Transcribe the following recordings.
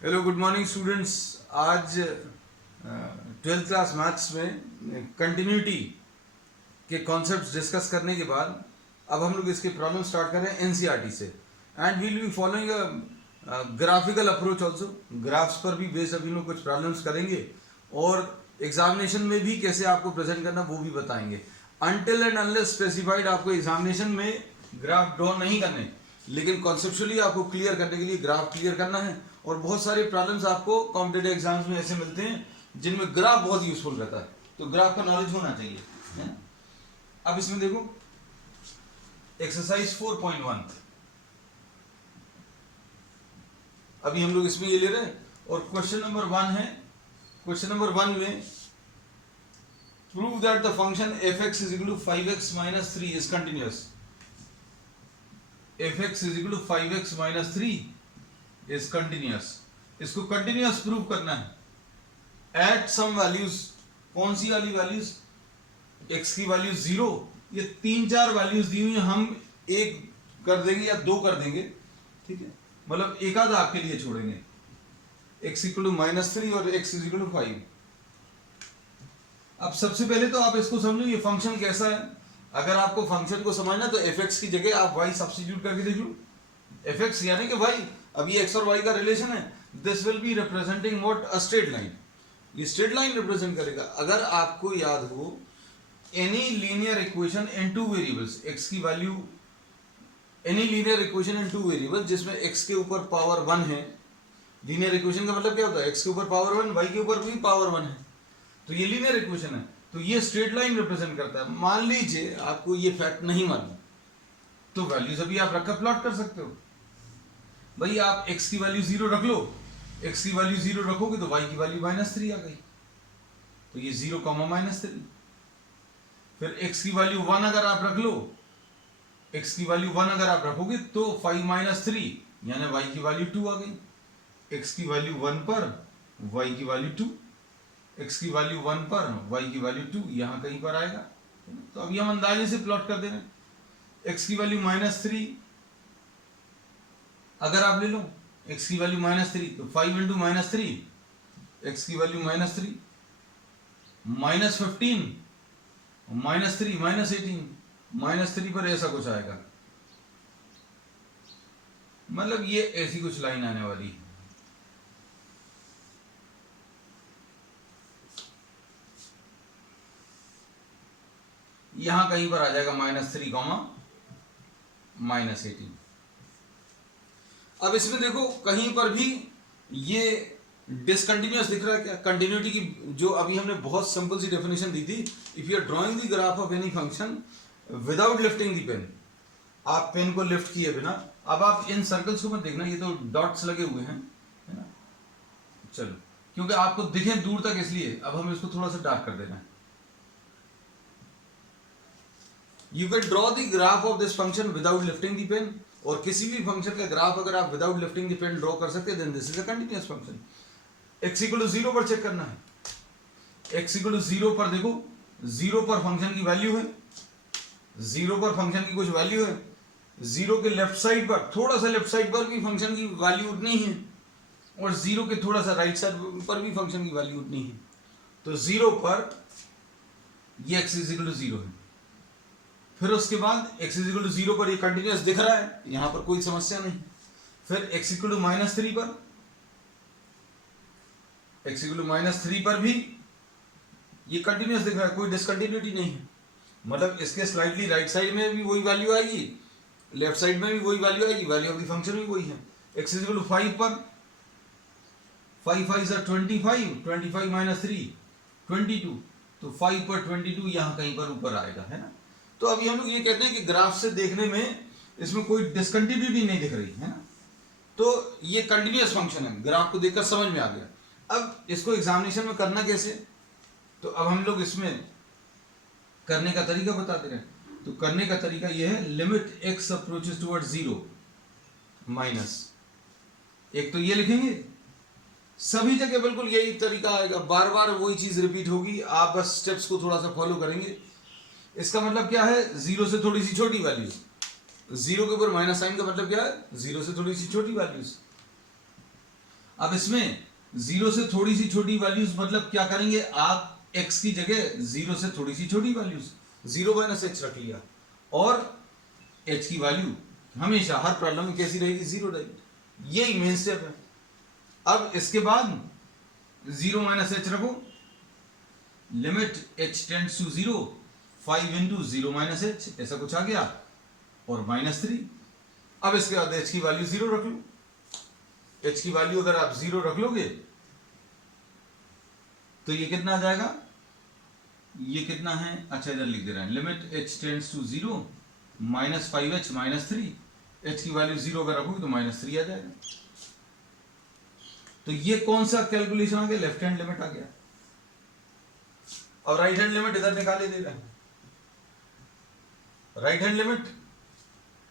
Hello good morning students. आज 12th class maths में continuity के कॉन्सेप्ट्स डिस्कस करने के बाद अब हम लोग इसके प्रॉब्लम स्टार्ट कर रहे हैं एनसीईआरटी से। And we'll be following a graphical approach also. Graphs पर भी बेस्ड अभी लोग कुछ प्रॉब्लम्स करेंगे और एग्जामिनेशन में भी कैसे आपको प्रेजेंट करना वो भी बताएंगे। अनटिल एंड अनलेस स्पेसिफाइड आपको एग्जामिनेशन में ग्राफ ड्रॉ नहीं करने, लेकिन कॉन्सेप्चुअली आपको क्लियर करने के लिए ग्राफ क्लियर करना है। और बहुत सारे प्रॉब्लम्स आपको कॉम्पिटेटिव एग्जाम्स में ऐसे मिलते हैं जिनमें ग्राफ बहुत यूजफुल रहता है, तो ग्राफ का नॉलेज होना चाहिए, है? अब इसमें देखो एक्सरसाइज 4.1 अभी हम लोग इसमें ये ले रहे हैं और क्वेश्चन नंबर 1 है। क्वेश्चन नंबर 1 में prove that the function f(x) is equal to 5x minus 3 is continuous। f(x) is equal to 5x minus 3 is continuous। इसको कंटिन्यूअस प्रूव करना है एट सम वैल्यूज। कौन सी वाली वैल्यूज? x की वैल्यू 0, ये 3-4 वैल्यूज दी हुई हैं, हम एक कर देंगे या 2 कर देंगे, ठीक है, मतलब एक आध आपके लिए छोड़ेंगे। x इक्वल टू -3 और x इक्वल टू 5। अब सबसे पहले तो आप इसको समझो ये फंक्शन कैसा है। अगर आपको फंक्शन को समझना तो fx की जगह आप y सब्स्टिट्यूट करके देख लो। fx यानी कि y, अब ये x और y का रिलेशन है। This will be representing what? A straight line. ये स्ट्रेट लाइन रिप्रेजेंट करेगा। अगर आपको याद हो any linear equation in two variables, x की value, any linear equation in two variables जिसमें x के ऊपर पावर 1 है। लीनियर इक्वेशन का मतलब क्या होता है? x के ऊपर पावर 1, y के ऊपर भी पावर 1 है, तो ये लीनियर इक्वेशन है। तो ये स्ट्रेट लाइन रिप्रेजेंट करता है। मान लीजिए आपको ये फैक्ट नहीं मालूम, तो वैल्यूज अभी आप रखकर प्लॉट कर सकते हो। भाई आप x की वैल्यू 0 रख लो, x की वैल्यू 0 रखोगे तो y की वैल्यू -3 आ गई, तो ये 0, -3। फिर x की वैल्यू 1 अगर आप रख लो, x की वैल्यू 1 अगर आप रखोगे तो 5 - 3 यानी y की वैल्यू 2 आ गई। x की वैल्यू 1 पर y की वैल्यू 2, x की वैल्यू 1 पर y की वैल्यू 2 यहां कहीं पर आएगा। तो अभी हम अंदाजे से प्लॉट कर दे रहे हैं। x की वैल्यू -3 अगर आप ले लो, x की वैल्यू -3 तो 5 × -3, x की वैल्यू -3, -15, -3, -18, -3 पर ऐसा कुछ आएगा। मतलब ये ऐसी कुछ लाइन आने वाली है। यहां कहीं पर आ जाएगा -3, -18। अब इसमें देखो कहीं पर भी ये डिसकंटिन्यूअस दिख रहा है क्या? कंटिन्यूटी की जो अभी हमने बहुत सिंपल सी डेफिनेशन दी थी, if you are drawing the graph of any function without lifting the pen, आप पेन को लिफ्ट किए बिना, अब आप इन सर्कल्स को मत देखना, ये तो डॉट्स लगे हुए हैं, है ना? चलो, क्योंकि आपको दिखे दूर तक इसलिए अब हम इसको थोड़ा सा डार्क कर देना है। You can draw the graph of this function without lifting the pen, और किसी भी फंक्शन का ग्राफ अगर आप without lifting the pen draw कर सकते हैं, then this is a continuous function. x = 0 पर चेक करना है। x = 0 पर देखो, 0 पर फंक्शन की वैल्यू है, 0 पर फंक्शन की कुछ वैल्यू है, 0 के लेफ्ट साइड पर, थोड़ा सा लेफ्ट साइड पर भी फंक्शन की वैल्यू उतनी है, और 0 के थोड़ा सा राइट साइड पर भी फंक्शन की वैल्यू उतनी है। तो 0 पर ये x = 0 है। फिर उसके बाद x = 0 पर ये कंटिन्यूअस दिख रहा है, यहां पर कोई समस्या नहीं। फिर x = -3 पर, x = -3 पर भी ये कंटिन्यूअस दिख रहा है, कोई डिसकंटिन्यूटी नहीं है। मतलब इसके स्लाइटली राइट साइड में भी वही वैल्यू आएगी, लेफ्ट साइड में भी वही वैल्यू आएगी, वैल्यू ऑफ द फंक्शन भी वही है। x = 5 पर, 5 5 are 25, 25 - 3 22, तो 5 पर 22 यहां कहीं पर ऊपर आएगा, है ना? तो अभी हम लोग ये कहते हैं कि ग्राफ से देखने में इसमें कोई डिसकंटिन्यूटी नहीं दिख रही है ना, तो ये कंटिन्यूअस फंक्शन है, ग्राफ को देखकर समझ में आ गया। अब इसको एग्जामिनेशन में करना कैसे, तो अब हम लोग इसमें करने का तरीका बताते रहे। तो करने का तरीका यह है, limit x approaches towards 0 minus, एक तो ये लिखेंगे, सभी जगह बिल्कुल यही तरीका आएगा, बार बार वही चीज रिपीट होगी, आप बस स्टेप्स को थोड़ा सा फॉलो करेंगे। इसका मतलब क्या है? 0 से थोड़ी सी छोटी वैल्यू, 0 के ऊपर माइनस साइन का मतलब क्या है? 0 से थोड़ी सी छोटी वैल्यूज। अब इसमें जीरो से थोड़ी सी छोटी वैल्यूज मतलब क्या करेंगे आप, x की जगह जीरो से थोड़ी सी छोटी वैल्यूज, जीरो माइनस एच रख लिया, और h की वैल्यू हमेशा हर प्रॉब्लम में कैसी रहेगी, जीरो रहेगी। ये मेन स्टेप है। अब इसके बाद जीरो माइनस एच रखो, limit h tends to zero, 5 into zero minus h, ऐसा कुछ आ गया, और -3। अब इसके बाद h की वैल्यू जीरो रख लो। h की वैल्यू अगर आप जीरो रख लोगे तो ये कितना आ जाएगा, ये कितना है, अच्छा इधर लिख दे रहे हैं, limit h tends to zero -5h -3, h की वैल्यू जीरो अगर रखोगे तो -3 आ जाएगा। तो ये कौन सा कैलकुलेशन आ गया, लेफ्ट हैंड लिमिट आ गया। और राइट हैंड लिमिट इधर निकाले दे रहे हैं। राइट हैंड लिमिट,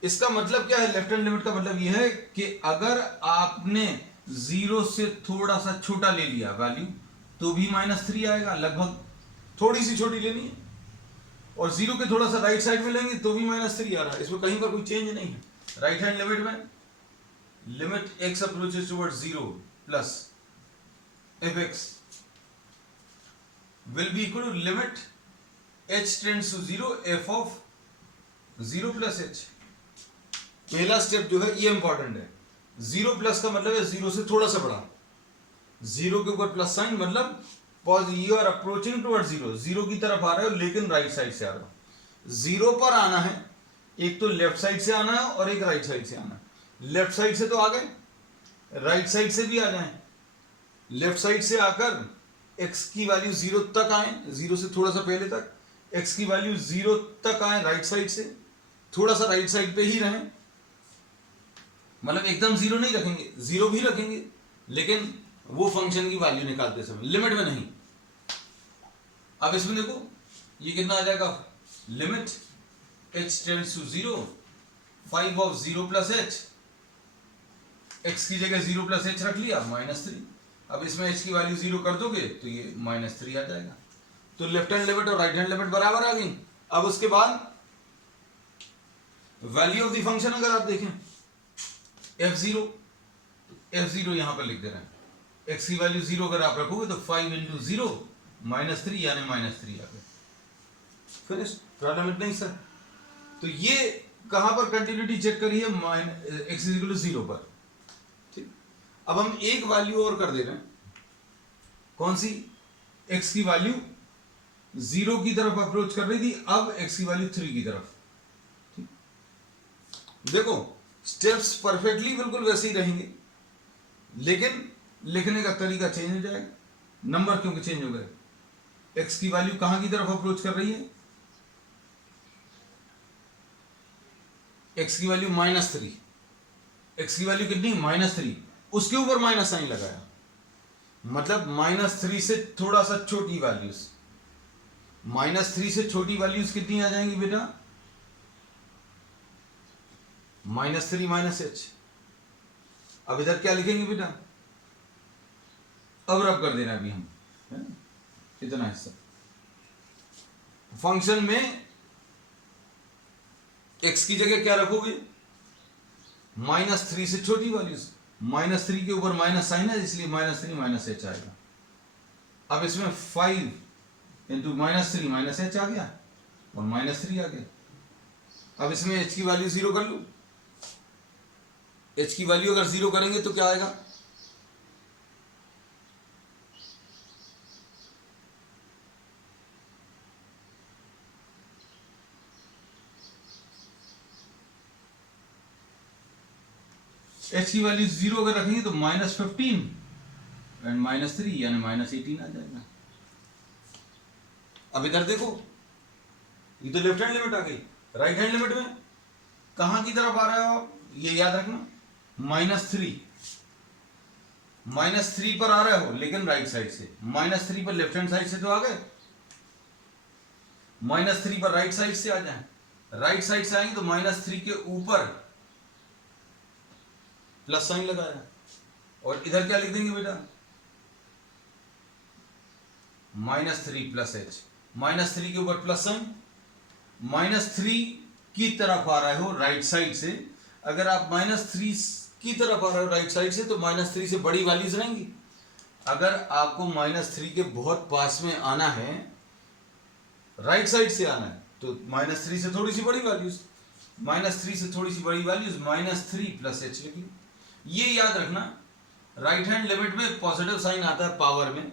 इसका मतलब क्या है, लेफ्ट हैंड लिमिट का मतलब यह है कि अगर आपने जीरो से थोड़ा सा छोटा ले लिया वैल्यू तो भी -3 आएगा, लगभग थोड़ी सी छोटी लेनी है, और जीरो के थोड़ा सा राइट साइड में लेंगे तो भी -3 आ रहा है, इसमें कहीं पर कोई चेंज नहीं है। राइट हैंड लिमिट में limit x approaches towards zero plus fx will be equal to limit h tends to zero f of 0 plus h। पहला स्टेप जो है ये इंपॉर्टेंट है। जीरो प्लस का मतलब है जीरो से थोड़ा सा बड़ा, जीरो के ऊपर प्लस साइन मतलब you are approaching towards zero, zero की तरफ आ रहे हो लेकिन राइट साइड से आ रहे हो। जीरो पर आना है, एक तो लेफ्ट साइड से आना है और एक राइट साइड से आना है। लेफ्ट साइड से तो आ गए, राइट साइड से भी आ जाए। लेफ्ट साइड से आकर x की वैल्यू जीरो तक आए, जीरो से थोड़ा सा पहले तक x की वैल्यू जीरो तक आए, राइट साइड से थोड़ा सा राइट साइड पे ही रहें, मतलब एकदम जीरो नहीं रखेंगे, जीरो भी रखेंगे लेकिन वो फंक्शन की वैल्यू निकालते समय लिमिट में नहीं। अब इसमें देखो ये कितना आ जाएगा, limit h tends to zero 5 of 0 plus h, x की जगह 0 प्लस h रख लिया, -3। अब इसमें h की वैल्यू जीरो कर दोगे तो ये -3 आ जाएगा। तो लेफ्ट हैंड लिमिट और राइट हैंड लिमिट बराबर आ गई। अब उसके बाद वैल्यू ऑफ द फंक्शन अगर आप देखें f0, f0 यहां पर लिख दे रहे हैं, x की वैल्यू जीरो अगर आप रखोगे तो 5 इंटू जीरो -3 यानी -3 आ गए। फिनिश, प्रॉब्लम इतना ही सर। तो ये कहां पर कंटिन्यूटी चेक करिए, x इज इक्वल टू 0 पर। ठीक, अब हम एक वैल्यू और कर दे रहे हैं, कौन सी, x की वैल्यू 0 की तरफ अप्रोच कर रही थी, अब x की वैल्यू 3 की तरफ। ठीक, देखो स्टेप्स परफेक्टली बिल्कुल वैसे ही रहेंगे लेकिन लिखने का तरीका चेंज हो जाएगा, नंबर क्योंकि चेंज हो गए। x की वैल्यू कहां की तरफ अप्रोच कर रही है, x की वैल्यू -3, x की वैल्यू कितनी, -3, उसके ऊपर माइनस साइन लगाया, मतलब -3 से थोड़ा सा छोटी वैल्यूज, -3 से छोटी वैल्यूज कितनी आ जाएंगी बेटा, -3 -h। अब इधर क्या लिखेंगे बेटा, अब रब कर देना अभी हम, है ना? इतना हिस्सा फंक्शन में x की जगह क्या रखोगे, -3 से छोटी वैल्यूज, -3 के ऊपर माइनस साइन है इसलिए -3 -h आएगा। अब इसमें 5 इंटू -3 -h आ गया और -3 आ गया। अब इसमें h की वैल्यू जीरो कर लो, h की वैल्यू अगर जीरो करेंगे तो क्या आएगा, h की वैल्यू जीरो अगर रखेंगे तो -15 एंड -3 यानी -18 आ जाएगा। अब इधर देखो ये तो लेफ्ट हैंड लिमिट आ गई, राइट हैंड लिमिट में कहां की तरफ आ रहा है आप, ये याद रखना, -3 पर आ रहे हो लेकिन राइट साइड से, -3 पर लेफ्ट हैंड साइड से तो आ गए, -3 पर राइट साइड से आ जाए, राइट साइड से आएंगे तो -3 के ऊपर प्लस साइन लगाया और इधर क्या लिख देंगे बेटा, -3 प्लस h, -3 के ऊपर प्लस साइन, -3 की तरफ आ रहे हो राइट साइड से, अगर आप -3 की तरफ आ रहा है राइट साइड से, तो -3 से बड़ी वैल्यूज रहेंगी। अगर आपको -3 के बहुत पास में आना है, राइट साइड से आना है, तो -3 से थोड़ी सी बड़ी वैल्यूज, -3 से थोड़ी सी बड़ी वैल्यूज -3 + h लिखिए। ये याद रखना, राइट हैंड लिमिट में पॉजिटिव साइन आता है पावर में,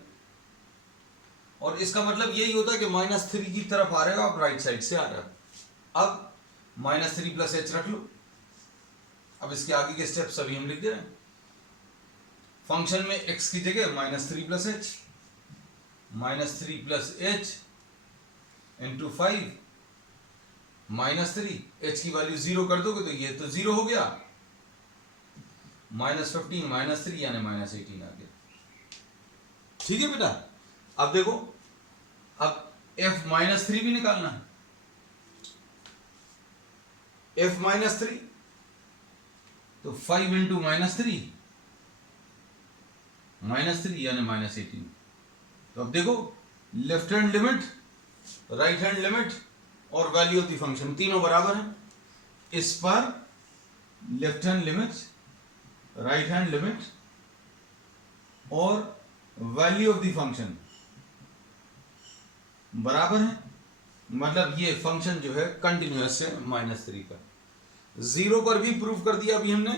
और इसका मतलब यही होता है कि -3 की तरफ आ रहे हो आप, राइट साइड से आ रहे हो। अब -3 + h रख लो। अब इसके आगे के स्टेप्स अभी हम लिख दे रहे हैं। फंक्शन में x की जगह -3 + h, -3 + h इंटू 5 -3, h की वैल्यू 0 कर दोगे तो ये तो 0 हो गया, -15 -3 यानी -18 आ गया। ठीक है बेटा। अब देखो, अब f -3 भी निकालना है। f -3 तो 5 इंटू -3 यानी -18। तो अब देखो, left hand limit, right hand limit और वैल्यू ऑफ द फंक्शन तीनों बराबर हैं। इस पर left hand limit, right hand limit और वैल्यू ऑफ द फंक्शन बराबर है। मतलब ये फंक्शन जो है कंटिन्यूअस है -3 पर। 0 पर भी प्रूव कर दिया अभी हमने,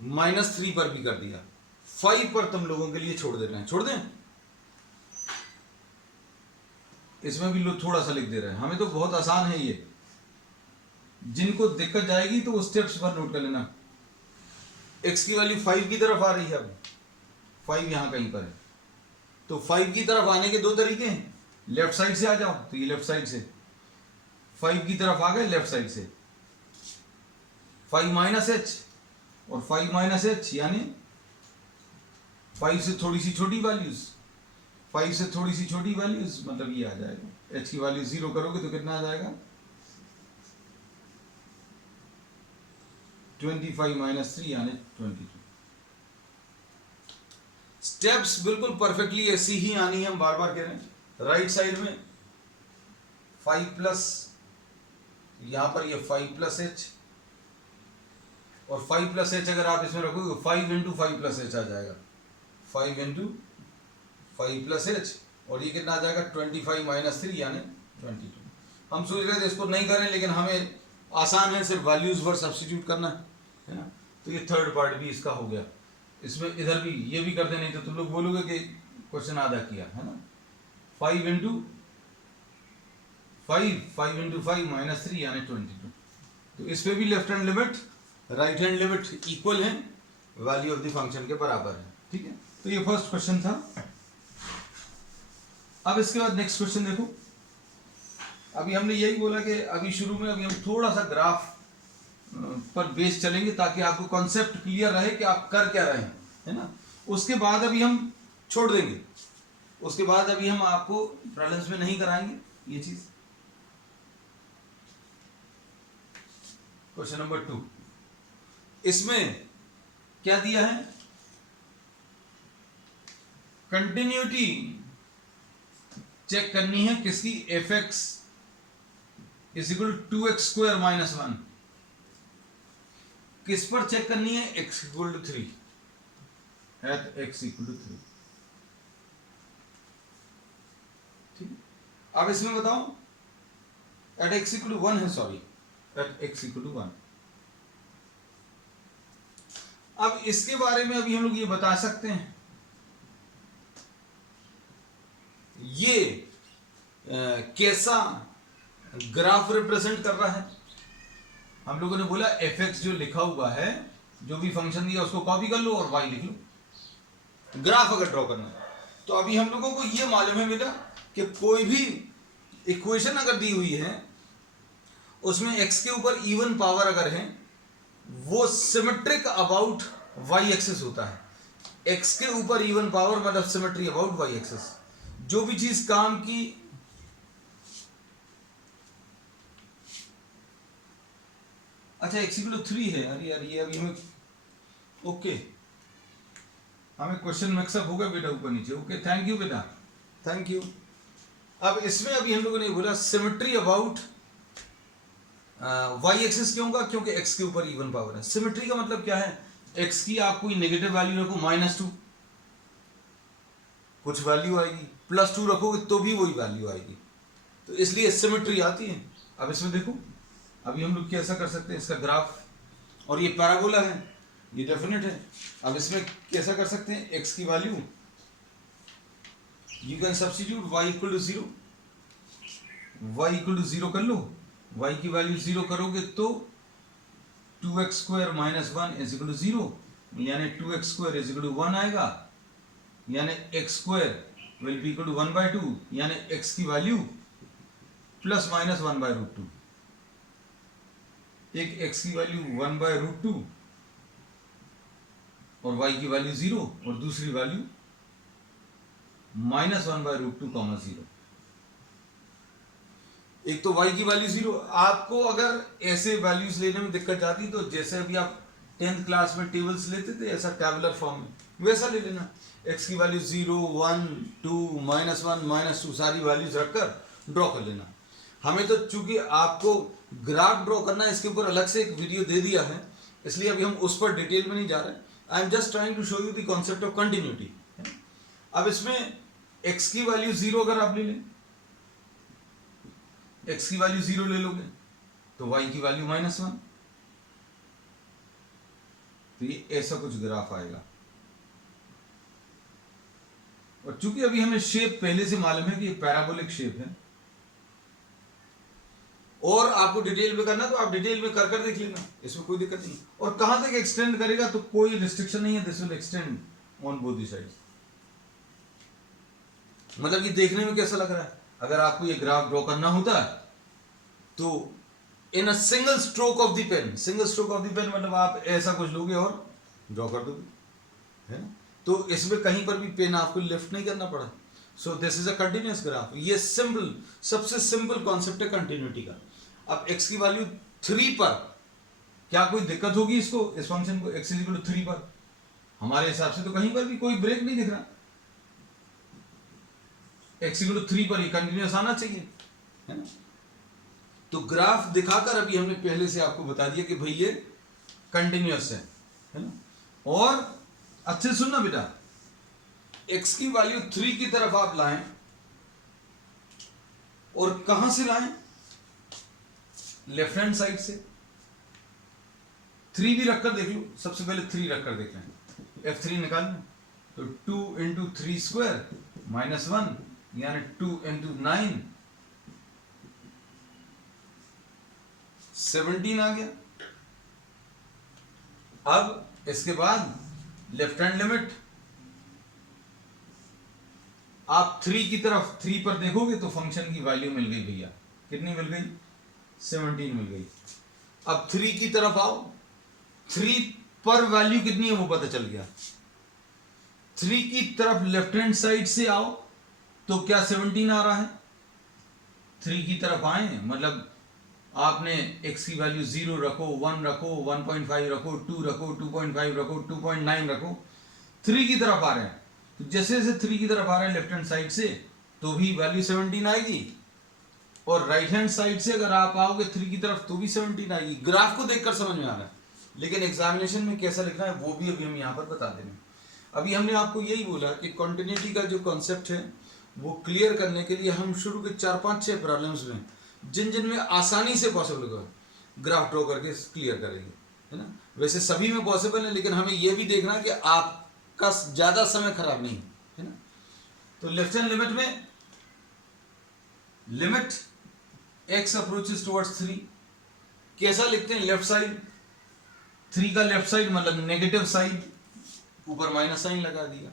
-3 पर भी कर दिया, 5 पर तुम लोगों के लिए छोड़ दे रहे हैं। छोड़ दें, इसमें भी लोग थोड़ा सा लिख दे रहे हैं, हमें तो बहुत आसान है ये। जिनको दिक्कत जाएगी तो वो स्टेप्स पर नोट कर लेना। x की वैल्यू 5 की तरफ आ रही है, अब 5 यहां कहीं पर है, तो 5 की तरफ आने के दो तरीके हैं। लेफ्ट साइड से आ जाओ, तो ये लेफ्ट साइड से 5 की तरफ आ गए, लेफ्ट साइड से 5 -h, और 5 -h यानी 5 से थोड़ी सी छोटी वैल्यूज, 5 से थोड़ी सी छोटी वैल्यूज, मतलब ये आ जाएगा। h की वैल्यू 0 करोगे तो कितना आ जाएगा, 25 - 3 यानी 22। स्टेप्स बिल्कुल परफेक्टली ऐसी ही आनी है, हम बार बार कह रहे हैं। राइट साइड में 5+, यहां पर ये 5+h, और 5+h अगर आप इसमें रखोगे 5 इंटू 5+h आ जाएगा, 5 इंटू 5+h, और ये कितना आ जाएगा 25 - 3 यानी 22। हम सोच रहे थे इसको नहीं करें, लेकिन हमें आसान है, सिर्फ वैल्यूज पर सब्स्टिट्यूट करना है ना। तो ये थर्ड पार्ट भी इसका हो गया। इसमें इधर भी ये भी कर दे, नहीं तो तुम लोग बोलोगे कि क्वेश्चन आधा किया है ना। 5 इंटू 5 इंटू 5 -3 यानी 22। तो इस पे भी left hand limit, right hand limit equal है, वैल्यू ऑफ द फंक्शन के बराबर है। ठीक है, तो ये फर्स्ट क्वेश्चन था। अब इसके बाद नेक्स्ट क्वेश्चन देखो। अभी हमने यही बोला कि अभी शुरू में अभी हम थोड़ा सा ग्राफ पर बेस चलेंगे, ताकि आपको कॉन्सेप्ट क्लियर रहे कि आप कर क्या रहे हैं, है ना। उसके बाद अभी हम छोड़ देंगे, उसके बाद अभी हम आपको प्रॉब्लम्स में नहीं कराएंगे ये चीज। क्वेश्चन नंबर 2, इसमें क्या दिया है, कंटिन्यूटी चेक करनी है किसकी, fx = 2x² - 1। किस पर चेक करनी है, x = 3, at x = 3। ठीक, अब इसमें बताओ, at x = 1 है, सॉरी, at x = 1। अब इसके बारे में अभी हम लोग ये बता सकते हैं, ये कैसा ग्राफ रिप्रेजेंट कर रहा है। हम लोगों ने बोला fx जो लिखा हुआ है, जो भी फंक्शन दिया उसको कॉपी कर लो और y लिख लो। ग्राफ अगर ड्रॉ करना है तो अभी हम लोगों को ये मालूम है बेटा कि कोई भी इक्वेशन अगर दी हुई है, उसमें x के ऊपर इवन पावर अगर है, वो सिमेट्रिक अबाउट y एक्सिस होता है। x के ऊपर इवन पावर मतलब सिमेट्री अबाउट y एक्सिस। जो भी चीज काम की, अच्छा x = 3 है, अरे यार ये अभी हमें, ओके, हमें क्वेश्चन मिक्सअप हो गया बेटा ऊपर नीचे। ओके, थैंक यू बेटा, थैंक यू। अब इसमें अभी हम लोगों ने बोला सिमेट्री अबाउट y एक्सिस क्यों का, क्योंकि x के ऊपर इवन पावर है। सिमेट्री का मतलब क्या है, x की आप कोई नेगेटिव वैल्यू रखो -2, कुछ वैल्यू आएगी, +2 रखोगे तो भी वही वैल्यू आएगी, तो इसलिए सिमेट्री आती है। अब इसमें देखो, अभी हम लोग कैसा कर सकते हैं इसका ग्राफ, और ये पैराबोला है, ये डेफिनेट है। अब इसमें कैसा कर सकते हैं, x की value you can substitute y equal to 0, y equal to 0 कर लो, y की वैल्यू 0 करोगे तो 2x square minus 1 is equal to 0, यानी 2x square is equal to 1 आएगा, यानी x square will be equal to 1/2, यानी x की वैल्यू प्लस माइनस 1/√2, एक x की वैल्यू 1/√2 और y की वैल्यू 0 और दूसरी वैल्यू माइनस 1/√2, 0। एक तो y की वैल्यू 0, आपको अगर ऐसे वैल्यूज लेने में दिक्कत जाती तो जैसे अभी आप 10th क्लास में टेबल्स लेते थे ऐसा टैबुलर फॉर्म में, वैसा ले लेना, x की वैल्यू 0, 1, 2, -1, -2 सारी वैल्यूज रखकर ड्रॉ कर लेना। हमें तो चूंकि आपको ग्राफ ड्रॉ करना है, इसके ऊपर अलग से एक वीडियो दे दिया है, इसलिए अभी हम उस पर डिटेल में नहीं जा रहे। I am just trying to show you the concept of continuity. अब इसमें x की वैल्यू 0 अगर आप ले लें, x की वैल्यू 0 ले लोगे तो y की वैल्यू -1, तो ये ऐसा कुछ ग्राफ आएगा। और चूंकि अभी हमें शेप पहले से मालूम है कि ये पैराबोलिक शेप है, और आपको डिटेल में करना तो आप डिटेल में कर देख लेना, इसमें कोई दिक्कत नहीं। और कहां तक एक्सटेंड करेगा तो कोई रिस्ट्रिक्शन नहीं है, this will extend on both the sides. मतलब कि देखने में कैसा लग रहा है, अगर आपको ये ग्राफ ड्रॉ करना होता है तो in a single stroke of the pen, single stroke of the pen मतलब आप ऐसा कुछ लोगे और ड्रॉ कर दोगे, है ना। तो इसमें कहीं पर भी पेन आपको लिफ्ट नहीं करना पड़ा। So this is a continuous graph. ये सिंपल, सबसे सिंपल कॉन्सेप्ट है कंटिन्यूटी का। अब x की वैल्यू 3 पर क्या कोई दिक्कत होगी इसको, इस फंक्शन को x इक्वल टू 3 पर? हमारे हिसाब से तो कहीं पर भी कोई ब्रेक नहीं दिख रहा। x इक्वल टू 3 पर ये कंटिन्यूअस आना चाहिए, है ना। तो ग्राफ दिखाकर अभी हमने पहले से आपको बता दिया कि भाई ये कंटिन्यूअस है ना। और अच्छे सुनना बेटा, x की वैल्यू 3 की तरफ आप लाएं, और कहां से लाएं? लेफ्ट हैंड साइड से। 3 भी रखकर देख लो, सबसे पहले 3 रखकर देख लें, f3 निकालना, तो 2 इंटू 3 स्क्वायर -1, यानी 2 इंटू 9 17 आ गया। अब इसके बाद लेफ्ट हैंड लिमिट, आप 3 की तरफ 3 पर देखोगे तो फंक्शन की वैल्यू मिल गई भैया, कितनी मिल गई? 17 मिल गई। अब 3 की तरफ आओ, 3 पर वैल्यू कितनी है वो पता चल गया। 3 की तरफ लेफ्ट हैंड साइड से आओ तो क्या 17 आ रहा है? 3 की तरफ आए मतलब आपने x की वैल्यू 0 रखो, 1 रखो, 1.5 रखो, 2 रखो, 2.5 रखो, 2.9 रखो, 3 की तरफ आ रहे हैं। तो जैसे जैसे 3 की तरफ आ रहे हैं लेफ्ट हैंड साइड से तो भी वैल्यू 17 आएगी, और राइट हैंड साइड से अगर आप आओगे 3 की तरफ तो भी 17 आएगी। ग्राफ को देखकर समझ में आ रहा है, लेकिन एग्जामिनेशन में कैसा लिखना है वो भी अभी हम यहाँ पर बता देंगे। अभी हमने आपको यही बोला कि कॉन्टिन्यूटी का जो कॉन्सेप्ट है वो क्लियर करने के लिए हम शुरू के 4-5-6 प्रॉब्लम्स में जिन में आसानी से पॉसिबल होगा ग्राफ ड्रॉ करके क्लियर करेंगे, है ना। वैसे सभी में पॉसिबल है, लेकिन हमें यह भी देखना कि आपका ज़्यादा समय खराब नहीं है ना। तो लेफ्ट हैंड लिमिट में लिमिट x अप्रोचेस टुवर्ड्स 3 कैसा लिखते हैं? लेफ्ट साइड, 3 का लेफ्ट साइड मतलब नेगेटिव साइड, ऊपर माइनस साइन लगा दिया,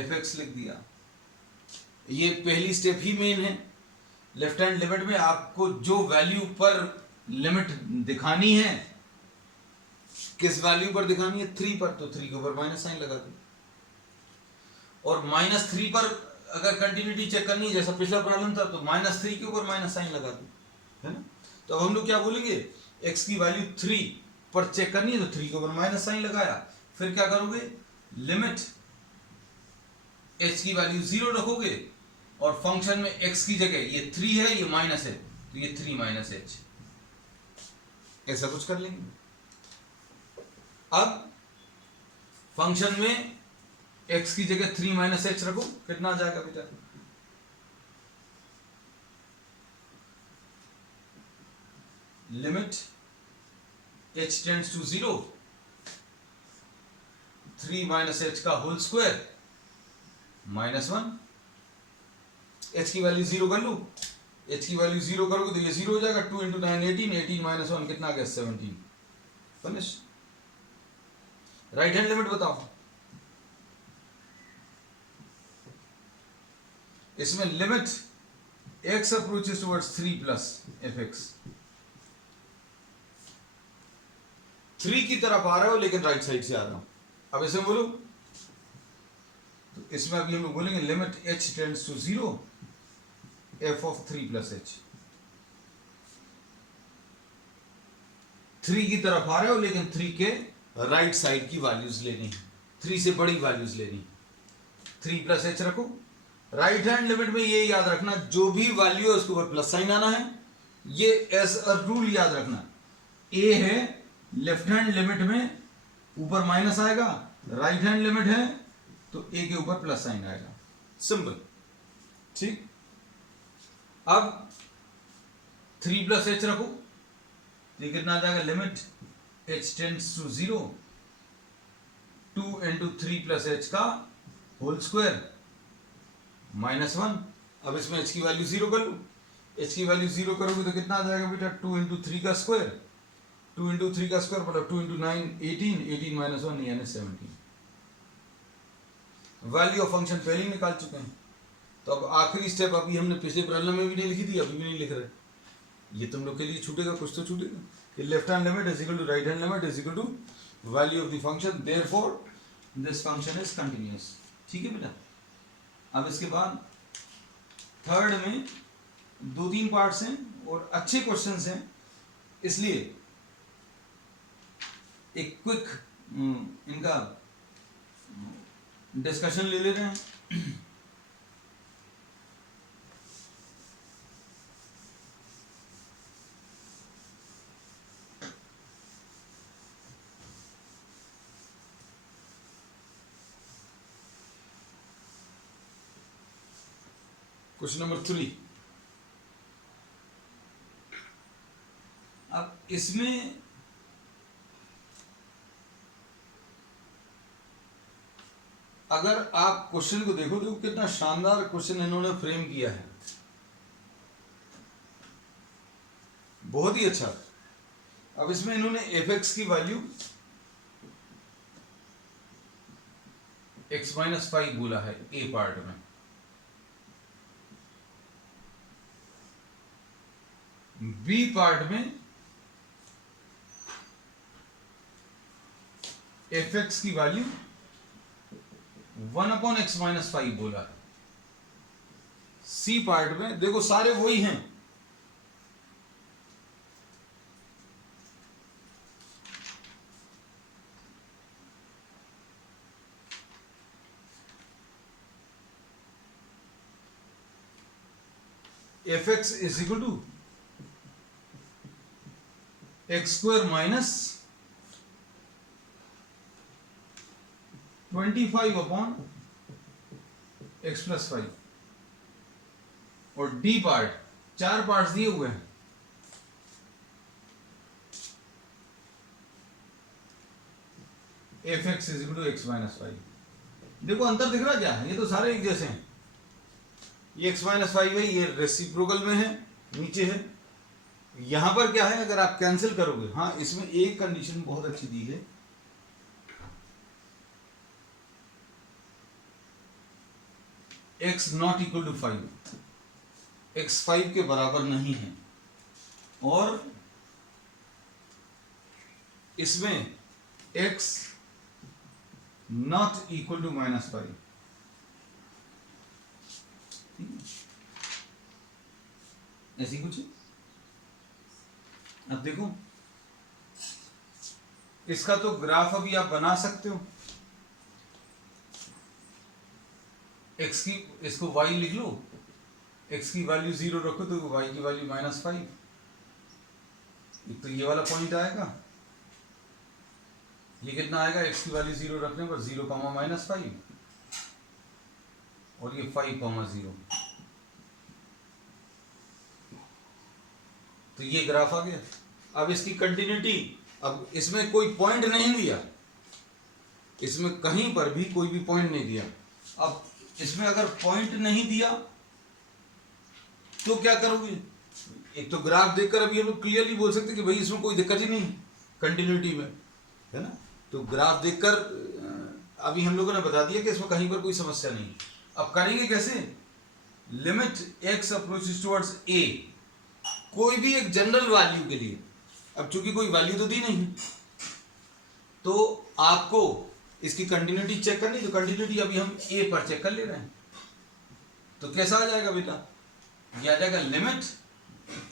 fx लिख दिया। ये पहली स्टेप ही मेन है। लेफ्ट हैंड लिमिट में आपको जो वैल्यू पर लिमिट दिखानी है, किस वैल्यू पर दिखानी है? 3 पर, तो 3 के ऊपर माइनस साइन लगा दी। और -3 पर अगर कंटिन्यूटी चेक करनी है जैसा पिछला प्रॉब्लम था तो -3 के ऊपर माइनस साइन लगा दो, है ना। तो अब हम लोग क्या बोलेंगे, x की वैल्यू 3 पर चेक करनी है तो 3 के ऊपर माइनस साइन लगाया, फिर क्या करोगे? लिमिट h की वैल्यू 0 रखोगे और फंक्शन में x की जगह ये 3 है, ये माइनस है, तो ये 3 - h, ऐसा कुछ कर लेंगे। अब फंक्शन में x की जगह 3 माइनस एच रखो, कितना आ जाएगा बेटा? Limit h tends to 0, 3 minus h का होल स्क्वायर -1। h की वैल्यू 0 कर लो, h की वैल्यू 0 करोगे तो ये 0 हो जाएगा। 2 इंटू 9 18, 18 माइनस 1 कितना आ गया? 17। फिनिश। राइट हैंड लिमिट बताओ। इसमें limit x approaches towards 3 plus fx, 3 की तरफ आ रहे हो लेकिन राइट साइड से आ रहा हूं। अब इसे बोलो, तो इसमें अभी हम लोग बोलेंगे limit h tends to 0 f of 3 plus h। 3 की तरफ आ रहे हो लेकिन 3 के राइट साइड की वैल्यूज लेनी, 3 से बड़ी वैल्यूज लेनी। 3 प्लस एच रखो। राइट हैंड लिमिट में ये याद रखना, जो भी वैल्यू है उसके ऊपर प्लस साइन आना है। ये एज अ रूल याद रखना। ए है लेफ्ट हैंड लिमिट में ऊपर माइनस आएगा, राइट हैंड लिमिट है तो ए के ऊपर प्लस साइन आएगा। सिंपल, ठीक। अब 3 प्लस एच रखो, ये कितना आ जाएगा? Limit h tends to 0, 2 into 3 plus h का होल स्क्वायर -1। अब इसमें h की वैल्यू 0 कर लो, h की वैल्यू 0 करोगे तो कितना आ जाएगा बेटा? 2 इंटू 3 का स्क्वायर, 2 इंटू 3 का स्क्वायर मतलब 2 इंटू 9 18, 18 माइनस 1 यानी 17। वैल्यू ऑफ फंक्शन पहले ही निकाल चुके हैं। तो अब आखिरी स्टेप अभी हमने पिछले प्रॉब्लम में भी नहीं लिखी थी, अभी भी नहीं लिख रहे। ये तुम लोग के लिए छूटेगा, कुछ तो छूटेगा। कि left hand limit is equal to right hand limit is equal to value of the function, therefore this function is continuous. ठीक है बेटा। अब इसके बाद थर्ड में 2-3 पार्ट्स हैं और अच्छे क्वेश्चंस हैं, इसलिए एक क्विक इनका डिस्कशन ले रहे हैं। Question number 3। अब इसमें अगर आप क्वेश्चन को देखो तो कितना शानदार क्वेश्चन इन्होंने फ्रेम किया है, बहुत ही अच्छा। अब इसमें इन्होंने fx की वैल्यू x-5 बोला है ए पार्ट में, बी पार्ट में fx की वैल्यू 1/x-5 बोला है। सी पार्ट में देखो सारे वही हैं, fx is equal to x² minus 25/x+5 और डी पार्ट 4 पार्ट्स दिए हुए हैं। fx is equal to x-5। देखो अंतर दिख रहा क्या है? ये तो सारे एक जैसे हैं। ये x-5 है, ये रेसिप्रोकल में है, नीचे है। यहां पर क्या है, अगर आप कैंसिल करोगे, हाँ इसमें एक कंडीशन बहुत अच्छी दी है, x not equal to 5, x 5 के बराबर नहीं है, और इसमें x नॉट इक्वल टू -5। ऐसी कुछ है। अब देखो इसका तो ग्राफ अभी आप बना सकते हो। x की, इसको y लिख लो, x की वैल्यू 0 रखो तो y की वैल्यू -5। एक तो ये वाला पॉइंट आएगा, ये कितना आएगा, x की वैल्यू 0 रखने पर 0, -5 और ये 5, 0। तो ये ग्राफ आ गया। अब इसकी कंटिन्यूटी, अब इसमें कोई पॉइंट नहीं दिया, इसमें कहीं पर भी कोई भी पॉइंट नहीं दिया। अब इसमें अगर पॉइंट नहीं दिया तो क्या करोगे? एक तो ग्राफ देखकर अभी हम लोग क्लियरली बोल सकते कि भाई इसमें कोई दिक्कत ही नहीं कंटिन्यूटी में, है ना। तो ग्राफ देखकर अभी हम लोगों ने बता दिया कि इसमें कहीं पर कोई समस्या नहीं। अब करेंगे कैसे? Limit x approaches towards a, कोई भी एक जनरल वैल्यू के लिए। अब चूंकि कोई वैल्यू तो दी नहीं, तो आपको इसकी कंटिन्यूटी चेक करनी, तो कंटिन्यूटी अभी हम a पर चेक कर ले रहे हैं। तो कैसा आ जाएगा बेटा? ये आ जाएगा limit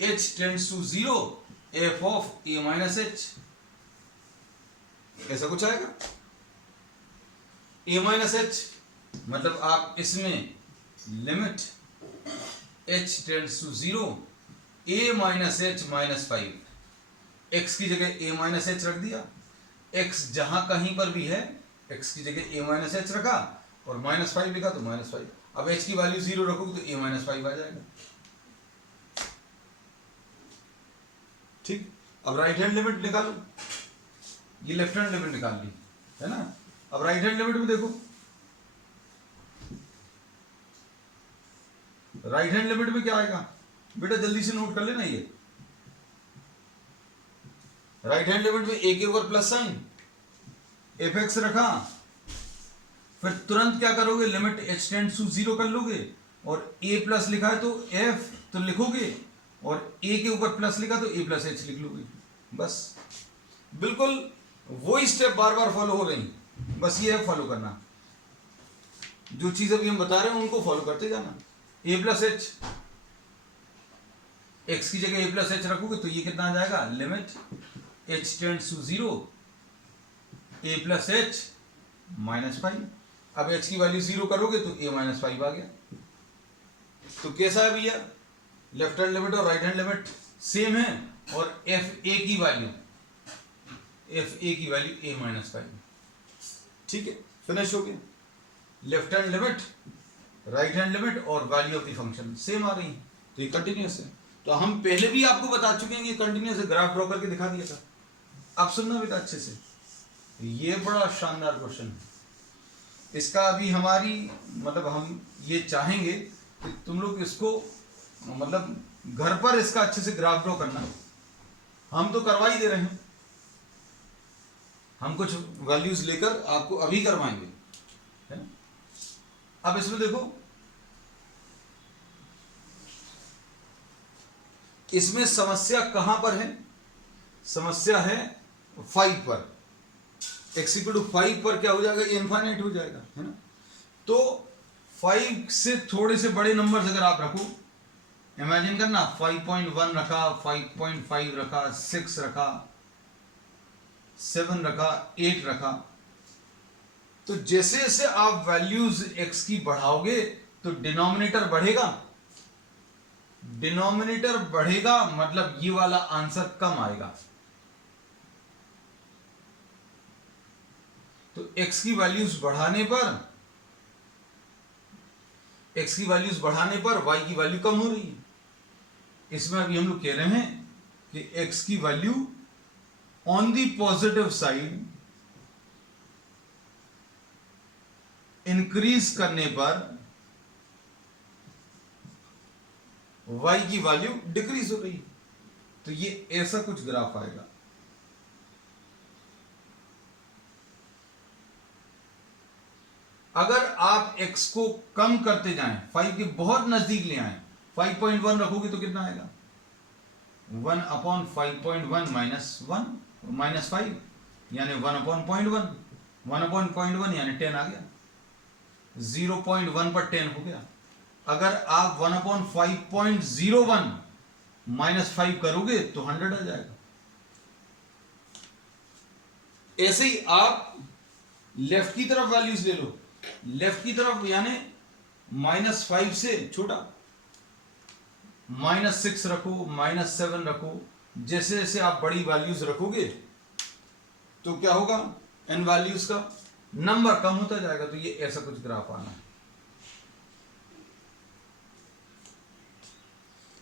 h tends to 0 f of a minus h, ऐसा कुछ आएगा। a माइनस h मतलब आप इसमें limit h tends to 0 a minus h -5, x की जगह a माइनस h रख दिया, x जहां कहीं पर भी है x की जगह a माइनस h रखा और -5 लिखा तो -5। अब h की वैल्यू 0 रखोगे तो a माइनस 5 आ जाएगा। ठीक, अब राइट हैंड लिमिट निकालो, ये लेफ्ट हैंड लिमिट निकाल ली, है ना। अब राइट हैंड लिमिट में देखो, राइट हैंड लिमिट में क्या आएगा बेटा, जल्दी से नोट कर लेना। ये राइट हैंड लिमिट में a के ऊपर प्लस साइन fx रखा, फिर तुरंत क्या करोगे, लिमिट h टेंड्स टू 0 कर लोगे, और a प्लस लिखा है तो f तो लिखोगे, और a के ऊपर प्लस लिखा तो a प्लस h लिख लोगे। बस बिल्कुल वही स्टेप बार बार फॉलो हो रही, बस ये है फॉलो करना। जो चीज अभी हम बता रहे हैं उनको फॉलो करते जाना। a प्लस h, x की जगह a प्लस h रखोगे तो ये कितना आ जाएगा, limit h tends to 0 a plus h -5। अब h की वैल्यू 0 करोगे तो a -5 आ गया। तो कैसा है भैया, लेफ्ट हैंड लिमिट और राइट हैंड लिमिट सेम है, और fa की वैल्यू a -5। ठीक है, फिनिश हो गया। Left hand limit, right hand limit और value of the function same आ रही है, तो ये कंटिन्यूअस है। तो हम पहले भी आपको बता चुके हैं कि कंटिन्यूअस है, ग्राफ ड्रॉ करके दिखा दिया था। अब सुनना बेटा अच्छे से, ये बड़ा शानदार क्वेश्चन है। इसका अभी हमारी मतलब हम ये चाहेंगे कि तुम लोग इसको मतलब घर पर इसका अच्छे से ग्राफ ड्रॉ करना। हम तो करवा ही दे रहे हैं, हम कुछ वैल्यूज लेकर आपको अभी करवाएंगे, है ना। अब इसमें देखो, इसमें समस्या कहां पर है? समस्या है 5 पर। x इक्वल टू 5 पर क्या हो जाएगा, इनफाइनाइट हो जाएगा, है ना। तो 5 से थोड़े से बड़े नंबर्स अगर आप रखो, इमेजिन करना 5.1 रखा, 5.5 रखा, 6 रखा, 7 रखा, 8 रखा, तो जैसे जैसे आप वैल्यूज x की बढ़ाओगे तो डिनोमिनेटर बढ़ेगा। डिनोमिनेटर बढ़ेगा मतलब ये वाला आंसर कम आएगा। तो x की वैल्यूज बढ़ाने पर y की वैल्यू कम हो रही है। इसमें अभी हम लोग कह रहे हैं कि x की value on the positive side increase करने पर y की वैल्यू डिक्रीज हो रही है। तो ये ऐसा कुछ ग्राफ आएगा। अगर आप x को कम करते जाएं, 5 के बहुत नजदीक ले आए, 5.1 रखोगे तो कितना आएगा, 1/5.1 -5 यानी 1/0.1, 1/0.1 यानी 10 आ गया, 0.1 पर 10 हो गया। अगर आप 1/5.01 -5 करोगे तो 100 आ जाएगा। ऐसे ही आप लेफ्ट की तरफ वैल्यूज ले लो, लेफ्ट की तरफ यानी -5 से छोटा, -6 रखो, -7 रखो। जैसे जैसे आप बड़ी वैल्यूज रखोगे तो क्या होगा, एन वैल्यूज का नंबर कम होता जाएगा, तो ये ऐसा कुछ ग्राफ आना है।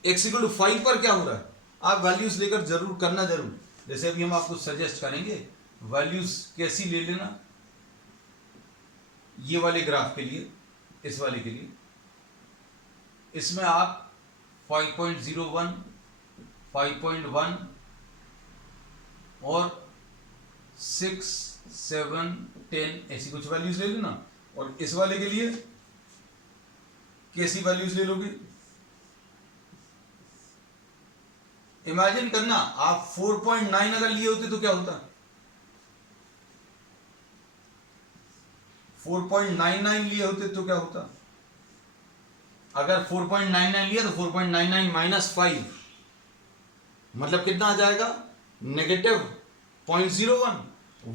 x इक्वल टू 5 पर क्या हो रहा है, आप वैल्यूज लेकर जरूर करना जरूर। जैसे अभी हम आपको सजेस्ट करेंगे वैल्यूज कैसी ले लेना, ये वाले ग्राफ के लिए, इस वाले के लिए, इसमें आप 5.01, 5.1 और 6, 7, 10 ऐसी कुछ वैल्यूज ले लेना। और इस वाले के लिए कैसी वैल्यूज ले लोगे, इमेजिन करना, आप 4.9 अगर लिए होते तो क्या होता, 4.99 लिए होते तो क्या होता। अगर 4.99 लिया तो 4.99 माइनस 5 मतलब कितना आ जाएगा, नेगेटिव 0.01,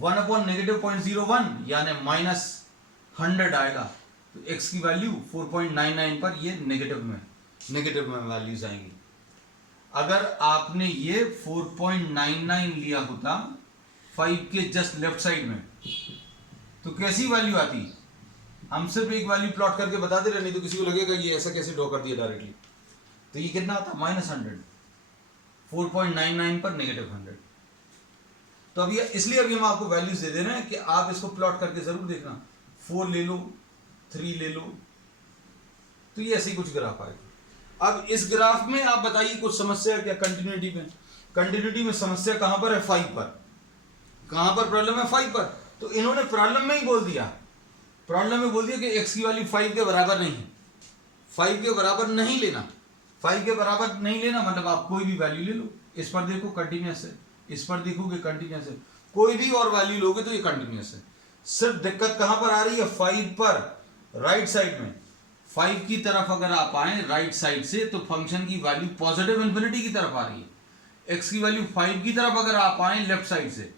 1 अपॉन नेगेटिव 0.01 यानी -100 आएगा। तो x की वैल्यू 4.99 पर ये नेगेटिव में वैल्यूज आएंगी। अगर आपने ये 4.99 लिया होता 5 के जस्ट लेफ्ट साइड में, तो कैसी वैल्यू आती, हम सिर्फ एक वैल्यू प्लॉट करके बताते रहे, नहीं तो किसी को लगेगा ये ऐसा कैसे ड्रॉ कर दिया डायरेक्टली। तो ये कितना आता, -100, 4.99 पर -100। तो अभी इसलिए अभी हम आपको वैल्यूज दे दे रहे हैं कि आप इसको प्लॉट करके जरूर देखना, 4 ले लो, 3 ले लो, तो ये ऐसे ही कुछ ग्राफ आएगा। अब इस ग्राफ में आप बताइए कुछ समस्या क्या, कंटिन्यूटी में, कंटिन्यूटी में समस्या कहां पर है, 5 पर। कहां पर प्रॉब्लम है, 5 पर। तो इन्होंने प्रॉब्लम में ही बोल दिया, प्रॉब्लम में बोल दिया कि x की वैल्यू 5 के बराबर नहीं है, 5 के बराबर नहीं लेना। 5 के बराबर नहीं लेना मतलब आप कोई भी वैल्यू ले लो, इस पर देखो कंटिन्यूअस है, इस पर देखोगे कंटिन्यूअस है, कोई भी और वैल्यू लोगे तो ये कंटिन्यूअस है। सिर्फ दिक्कत कहां पर आ रही है, 5 पर, राइट साइड में। 5 की तरफ अगर आप आए राइट साइड से तो फंक्शन की वैल्यू पॉजिटिव इन्फिनिटी की तरफ आ रही है। x की वैल्यू 5 की तरफ अगर आप आए लेफ्ट साइड से,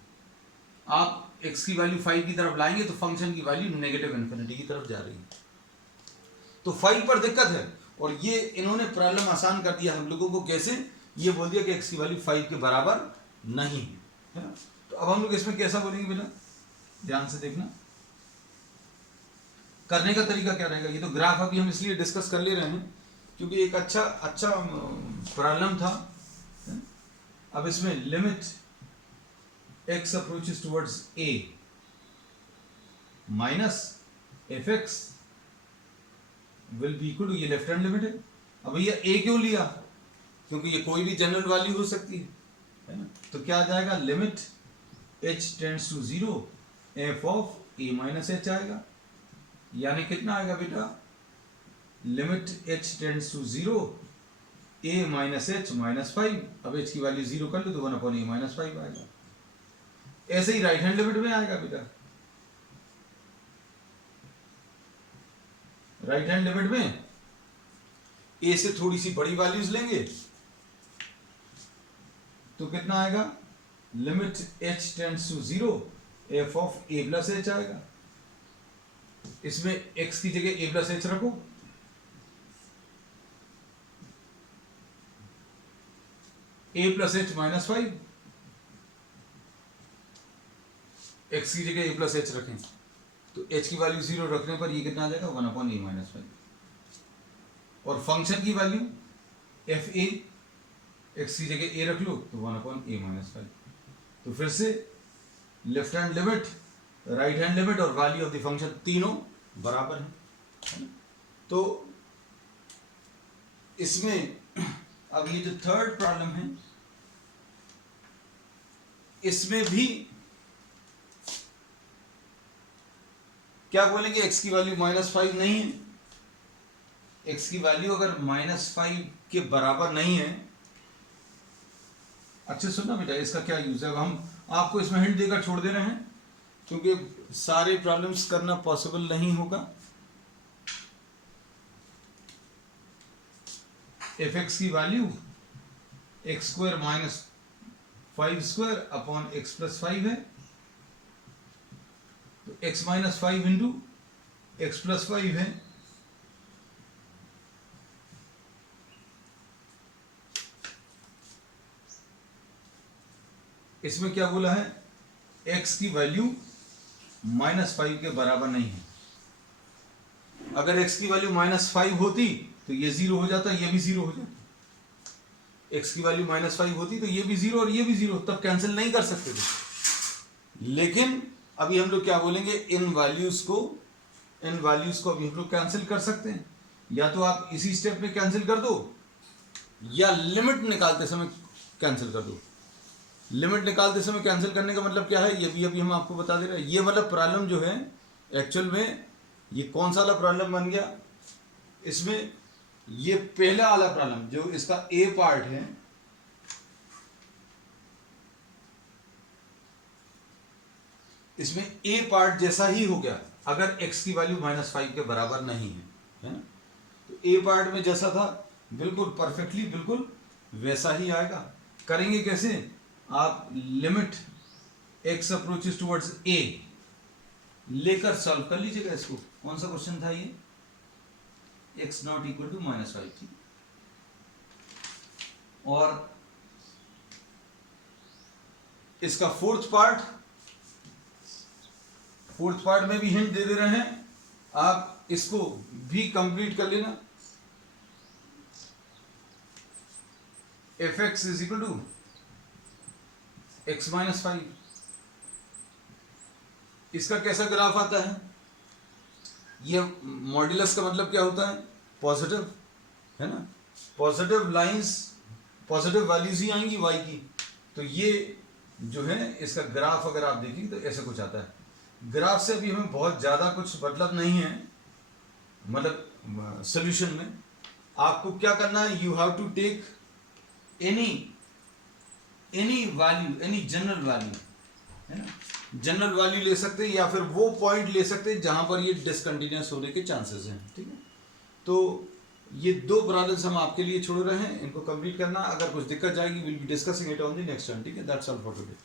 आप x की वैल्यू 5 की तरफ लाएंगे तो फंक्शन की वैल्यू नेगेटिव इन्फिनिटी की तरफ जा रही है। तो 5 पर दिक्कत है, और ये इन्होंने प्रॉब्लम आसान कर दिया हम लोगों को। कैसे, ये बोल दिया कि x की वैल्यू 5 के बराबर नहीं है ना। तो अब हम लोग इसमें कैसा बोलेंगे बेटा, ध्यान से देखना, करने का तरीका क्या रहेगा। ये तो ग्राफ अभी हम इसलिए डिस्कस कर ले रहे हैं क्योंकि एक अच्छा प्रॉब्लम था। अब इसमें limit x approaches towards a minus fx will be equal to, ये लेफ्ट हैंड लिमिट है। अब भैया a क्यों लिया, क्योंकि ये कोई भी जनरल वैल्यू हो सकती है ना। तो क्या आ जाएगा, limit h tends to 0 f of a minus h आएगा, यानी कितना आएगा बेटा, limit h tends to 0 a minus h minus 5। अब h की वैल्यू 0 कर लो तो 1 अपॉन a माइनस 5 आएगा। ऐसे ही राइट हैंड लिमिट में आएगा बेटा, राइट हैंड लिमिट में a से थोड़ी सी बड़ी वैल्यूज लेंगे तो कितना आएगा, limit h tends to 0 f of a plus h आएगा। इसमें x की जगह a प्लस h रखो, a plus h minus 5, x की जगह a प्लस h रखें तो h की वैल्यू 0 रखने पर ये कितना आ जाएगा, 1 अपॉन a माइनस 5। और फंक्शन की वैल्यू f a, x की जगह a रख लो तो 1 अपॉन a माइनस 5। तो फिर से left hand limit, right hand limit और वैल्यू ऑफ द फंक्शन तीनों बराबर है। तो इसमें अब ये जो थर्ड प्रॉब्लम है इसमें भी क्या बोलेंगे, x की वैल्यू -5 नहीं है। x की वैल्यू अगर -5 के बराबर नहीं है, अच्छे सुनना बेटा इसका क्या यूज है। अब हम आपको इसमें हिंट देकर छोड़ दे रहे हैं क्योंकि सारे प्रॉब्लम्स करना पॉसिबल नहीं होगा। fx की value x square minus 5 square upon x plus 5 है, तो x minus 5 into x plus 5 है। इसमें क्या बोला है, x की वैल्यू -5 के बराबर नहीं है। अगर x की वैल्यू -5 होती तो ये 0 हो जाता, ये भी 0 हो जाता। x की वैल्यू -5 होती तो ये भी 0 और ये भी 0, तब कैंसिल नहीं कर सकते थे। लेकिन अभी हम लोग क्या बोलेंगे, इन वैल्यूज को अभी हम लोग कैंसिल कर सकते हैं। या तो आप इसी स्टेप में कैंसिल कर दो, या लिमिट निकालते समय कैंसिल कर दो। लिमिट निकालते समय कैंसिल करने का मतलब क्या है, ये भी अभी हम आपको बता दे रहे हैं। ये मतलब प्रॉब्लम जो है एक्चुअल में ये कौन सा वाला प्रॉब्लम बन गया, इसमें ये पहला वाला प्रॉब्लम जो इसका ए पार्ट है, इसमें ए पार्ट जैसा ही हो गया अगर x की वैल्यू -5 के बराबर नहीं है ना। तो ए पार्ट में जैसा था बिल्कुल परफेक्टली बिल्कुल वैसा ही आएगा। करेंगे कैसे, आप limit x approaches towards a लेकर सॉल्व कर लीजिएगा इसको। कौन सा क्वेश्चन था ये, x नॉट इक्वल टू -5 थी। और इसका फोर्थ पार्ट में भी हिंट दे दे रहे हैं, आप इसको भी कंप्लीट कर लेना। fx is equal to x -5, इसका कैसा ग्राफ आता है, ये मॉड्यूलस का मतलब क्या होता है, पॉजिटिव है ना। पॉजिटिव लाइंस, पॉजिटिव वैल्यूज ही आएंगी y की। तो ये जो है इसका ग्राफ अगर आप देखेंगे तो ऐसा कुछ आता है। ग्राफ से अभी हमें बहुत ज़्यादा कुछ मतलब नहीं है, मतलब सॉल्यूशन में आपको क्या करना है, you have to take any value, any general value है ना। जनरल वैल्यू ले सकते हैं या फिर वो पॉइंट ले सकते हैं जहां पर ये डिसकंटिन्यूअस होने के चांसेस हैं, ठीक है। तो ये 2 प्रॉब्लम्स हम आपके लिए छोड़ रहे हैं, इनको कंप्लीट करना। अगर कुछ दिक्कत जाएगी will be discussing it on the next turn, ठीक है। That's all for today.